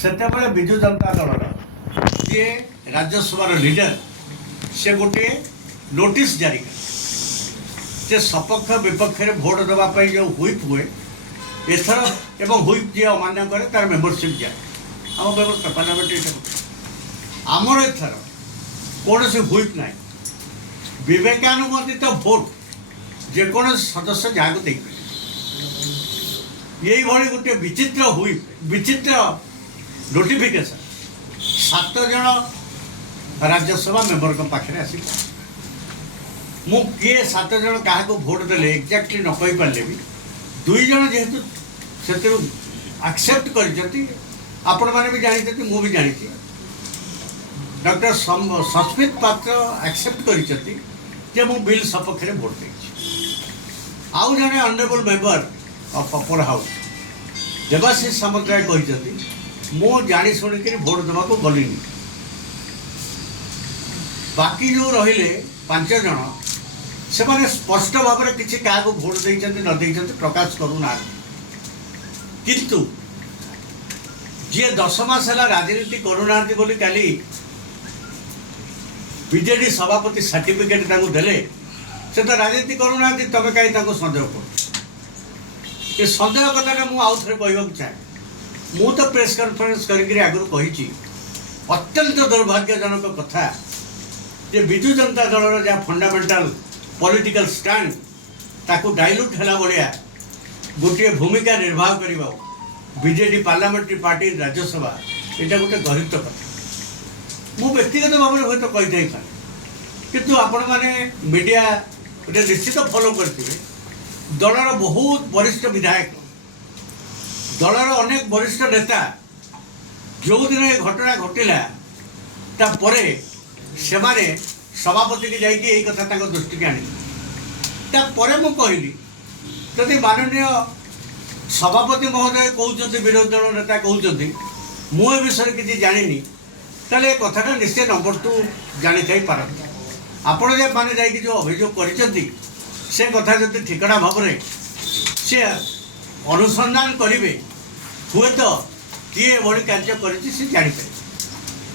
ସେତେବେଳେ ବିଜୁ ଜନତା ଦଳର ଯିଏ ରାଜ୍ୟସଭାର ଲିଡର ସେ ଗୋଟିଏ ନୋଟିସ୍ ଜାରି କଲେ ଯେ ସପକ୍ଷ ବିପକ୍ଷରେ ଭୋଟ ଦେବା ପାଇଁ ଯେଉଁ ହୁଇପ୍ ହୁଏ ଏଥର ଏବଂ ହୁଇପ୍ ଯିଏ ଅମାନ୍ୟ କରେ ତାର ମେମ୍ବରସିପ୍ ଯାଏ ଆମ ବ୍ୟବସ୍ଥା ପାର୍ଲାମେଣ୍ଟ ଆମର ଏଥର କୌଣସି ହୁଇପ୍ ନାହିଁ ବିବେକାନୁମୋଦିତ ଭୋଟ ଯେକୌଣସି ସଦସ୍ୟ ଯାହାକୁ ଦେଇପାରିବେ এইভাবে গোটে বিচিত্র হুইপ বিচিত্র নোটিফিকেশন 7 জন রাজ্যসভা মেম্বর পাখে আসি মু কিଏ 7 জন কাহাকে ভোট দেলে এক্সাক্টলি ন কই পারলে भी 2 জন যেহেতু সেতু আকসেপ্ট করিছন্তি আপন মানে भी জানিছন্তি মু भी জানিছি ডক্টর সস্মিত পাত্র আকসেপ্ট করিছন্তি যে মু বিল সপক্ষে ভোট দেইছি আউ জনে honourable member of upper house Debashish Samantaray कहते मु जानी शुणिक भोट देवाक गलिनी बाकी जो रहिले 5 जन से माने स्पष्ट भाव में किसी क्या भोट देते न देते प्रकाश करूना किंतु जी 10 मास है राजनीति करूना बोली काली बीजेडी सभापति सर्टिफिकेट देले से तो राजनीति करूना तमें कहीं सन्देह कर ये सन्देह कथा मुझे आउ थे कहूँ चाहे मु तो प्रेस कॉन्फ्रेंस करके आगुरी कही अत्यंत दुर्भाग्यजनक कथा जे विजु जनता दल जहाँ फंडामेंटाल पॉलिटिकल स्टैंड ताकू डाइल्यूट है भाया गोटे भूमिका निर्वाह करवा बीजेडी पार्लियामेंट्री पार्टी राज्यसभा यहाँ गोटे गरित कथा मु व्यक्तिगत भाव में हूँ तो कही था किंतु आपण मैंने मीडिया गोटे निश्चित फॉलो करते दलर बहुत वरिष्ठ विधायक दलर अनेक वरिष्ठ नेता जो दिन ये घटना घटिला से सभापति की जाइए यही कथा दृष्टि की आनी मु कहली जदि माननीय सभापति महोदय कहते विरोधी दल नेता कहते मुझे विषय किसी जानी ताले कथा निश्चय नंबर 2 जानी थी पारती आपण मैंने जाकि जो अभियोग कर से कथा जब ठिकना भाव में सी अनुसंधान करेंगे हुए तो किए एभली कार्य कर जापर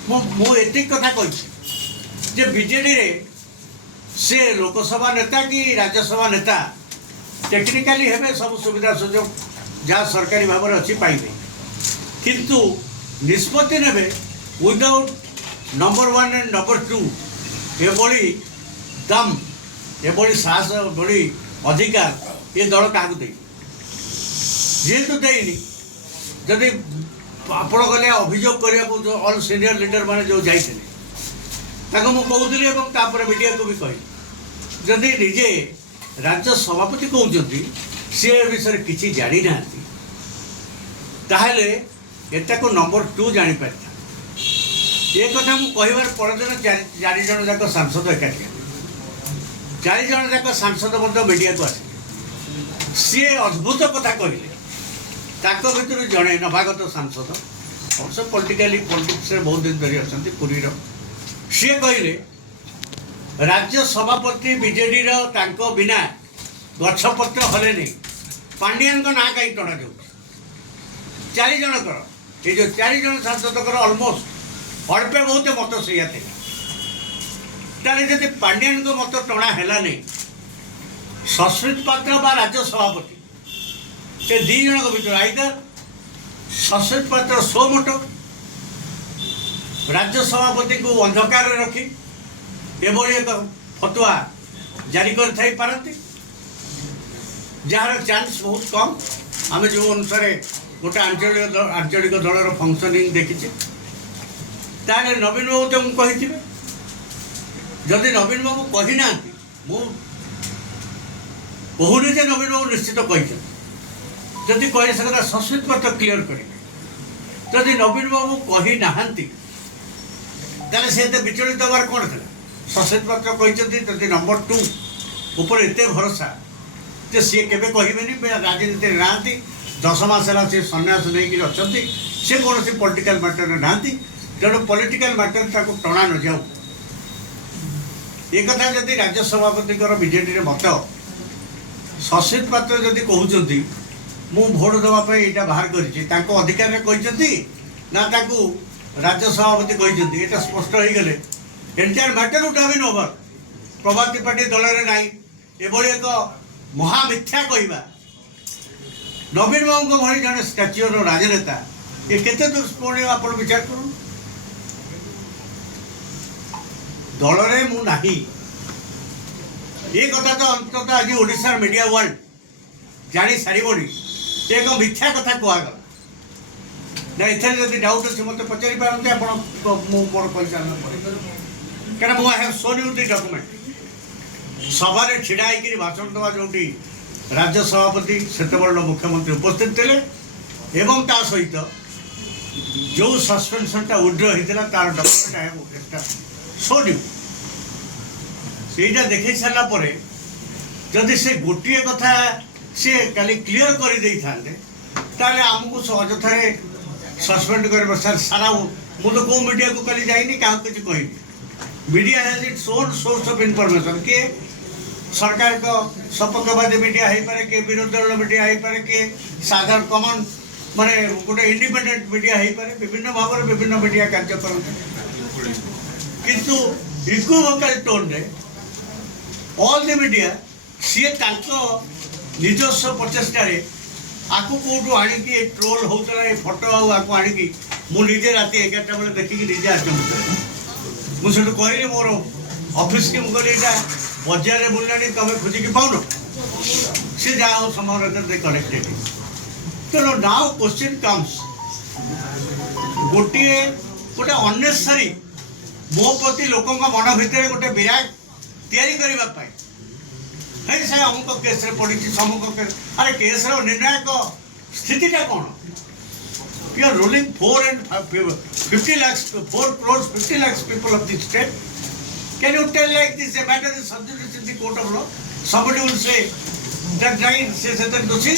मुझे कथा कही बीजेडी रे से लोकसभा नेता कि राज्यसभा नेता टेक्निकाली हेबे सब सुविधा सुजोग जहाँ सरकारी भाव में अच्छी पाइबे किंतु निष्पत्ति नेबे विदाउट नंबर 1 एंड नंबर 2 एभली दम एभली साहस बड़ी अधिकार ये दल क्या जेहेतु देनी जदि आपण गले अभियोग करने ऑल सीनियर लीडर मैंने जो जाते कहूली मीडिया को भी कही जदि निजे राज्य सभापति कहते सी विषय किसी जानी ना ताहले एटा को नंबर 2 जापर ये कथा मुझे कहबार परदिन 4 जन जाक सांसद एकाठी 4 जन जाक सांसद मीडिया को आसे सी अद्भुत कथा कहले भर जड़े नवागत सांसद अवश्य पॉलिटिक्स बहुत दिन धरी अच्छा पुरीर सी कहले राज्य सभापति बीजेडी बिना गछपत्र हले नहीं पांडियान ना कहीं टणा जाऊँ 4 जनकर ये जो 4 जन सांसद अलमोस्ट अल्पे बहुत मत से जब पांडियान को मत टणा है नहीं सस्मित पात्र बा राज्य सभापति से 2 जन भर आईदर सस्मित पात्र सो मत राज्य सभापति को अंधकार रखी एभली एक फतुआ जारी करते जार चांस बहुत कम आम जो अनुसार गोटे आंचलिक दलर फंक्शनिंग देखीचे ताले नवीन बाबू तो कही जदि नवीन बाबू कही ना कहूनी जे नवीन बाबू निश्चित कही जदि कहे से कथा सस्मित पत्र क्लीयर करेंगे जदि नवीन बाबू कही ना से विचलित हमार कौन था सस्मित पत्र कहते नंबर 2 ऊपर एत भरोसा जे सी के कहे राजनीति ना 10 मास है सन्यास नहीं अच्छा सी कौन सी पॉलिटिकल मैटर ना तेणु पॉलिटिकल मैटर ताको टणा न जाऊ एक कथा जदि राज्य सभापति बीजेडी मत सस्मित पात्र जदि कहते मु भोट देवाई यहाँ बाहर कर अधिकार कहते ନା ତାକୁ ରାଜ୍ୟ ସଭାପତି କହିଛନ୍ତି। ଏଇଟା ସ୍ପଷ୍ଟ ହେଇଗଲେ entire matter would have been over. ପ୍ରଭାତୀ ପାର୍ଟି ଦଳରେ ନାହିଁ ଏଭଳି ଏକ ମହାମିଥ୍ୟା କହିବା। ନବୀନ ବାବୁଙ୍କ ଭଳି ଜଣେ ଷ୍ଟାଚ୍ୟୁର ରାଜନେତା ଏ କେତେ ଦୁଷ୍ପରିଣାମ ଆପଣ ବିଚାର କରନ୍ତୁ। ଦଳରେ ମୁଁ ନାହିଁ ଏ କଥା ତ ଅନ୍ତତଃ ଆଜି ଓଡ଼ିଶାର ମିଡ଼ିଆ ୱାର୍ଲଡ ଜାଣି ସାରିବଣି। ଏକ ମିଥ୍ୟା କଥା କୁହାଗଲା। ନା ଏଥିରେ ଯଦି ଡାଉଟ୍ ଅଛି ମୋତେ ପଚାରି ପାରନ୍ତି ଆପଣ, ମୁଁ ମୋର କହିସାରିଲା ପରେ, କାରଣ ମୁଁ I have shown you the document. ସଭାରେ ଛିଡ଼ା ହେଇକିରି ଭାଷଣ ଦେବା ଯେଉଁଠି ରାଜ୍ୟ ସଭାପତି ସେତେବେଳର ମୁଖ୍ୟମନ୍ତ୍ରୀ ଉପସ୍ଥିତ ଥିଲେ ଏବଂ ତା ସହିତ ଯେଉଁ ସସ୍ପେନ୍ସନଟା ୱିଡ୍ର ହେଇଥିଲା ତାର document I have shown you. ସେଇଟା ଦେଖେଇ ସାରିଲା ପରେ ଯଦି ସେ ଗୋଟିଏ କଥା ସେ କାଲି କ୍ଲିଅର କରିଦେଇଥାନ୍ତେ ତାହେଲେ ଆମକୁ ଅଯଥାରେ ସସ୍ପେଣ୍ଡ କରିବା ସାରା। ମୁଁ ତ କେଉଁ ମିଡ଼ିଆକୁ କାଲି ଯାଇନି, କାହାକୁ କିଛି କହିନି। Media has its own source of information. କିଏ ସରକାରଙ୍କ ସପକ୍ଷବାଦୀ ମିଡ଼ିଆ ହେଇପାରେ, କିଏ ବିରୋଧୀ ଦଳର ମିଡ଼ିଆ ହେଇପାରେ, କିଏ ସାଧାରଣ କମନ୍ ମାନେ ଗୋଟେ ଇଣ୍ଡିପେଣ୍ଡେଣ୍ଟ ମିଡ଼ିଆ ହେଇପାରେ। ବିଭିନ୍ନ ଭାବରେ ବିଭିନ୍ନ ମିଡ଼ିଆ କାର୍ଯ୍ୟ କରନ୍ତି, କିନ୍ତୁ ଇକ୍ୱିଭୋକାଲ ଟୋନ୍ରେ ଅଲ୍ ଦି ମିଡ଼ିଆ ସିଏ ତାଙ୍କ ନିଜସ୍ୱ ପ୍ରଚେଷ୍ଟାରେ ଆକୁ କେଉଁଠୁ ଆଣିକି ଏ ଟ୍ରୋଲ୍ ହେଉଥିଲା ଏ ଫଟୋ ଆଉ ଆକୁ ଆଣିକି ମୁଁ ନିଜେ ରାତି 11ଟା ବେଳେ ଦେଖିକି ନିଜେ ଆଚମ୍ବିତ। ମୁଁ ସେଠୁ କହିଲି ମୋର ଅଫିସ୍କି, ମୁଁ କହିଲି ଏଇଟା ବଜାରରେ ବୁଲିଲାଣି ତମେ ଖୋଜିକି ପାଉନ। ସେ ଯାହା ହଉ ସମୟରେ ଦେ କନେକ୍ଟେଡ୍। ତେଣୁ ନାଓ କ୍ୱେଶ୍ଚିନ୍ କମ୍ସ, ଗୋଟେ ଅନ୍ନେସେସାରୀ ମୋ ପ୍ରତି ଲୋକଙ୍କ ମନ ଭିତରେ ଗୋଟେ ବିରାଗ ତିଆରି କରିବା ପାଇଁ ହେଇ ସେ ଅମୁକ କେସ୍ରେ ପଡ଼ିଛି ସମୁକ କେସ୍। ଆରେ କେସ୍ର ନିର୍ଣ୍ଣାୟକ ସ୍ଥିତିଟା କ'ଣ? You are ruling 4 crores 50 lakhs people of this state. Can you tell like this a matter is subject in the court of law? Somebody will say that right, says that doshi.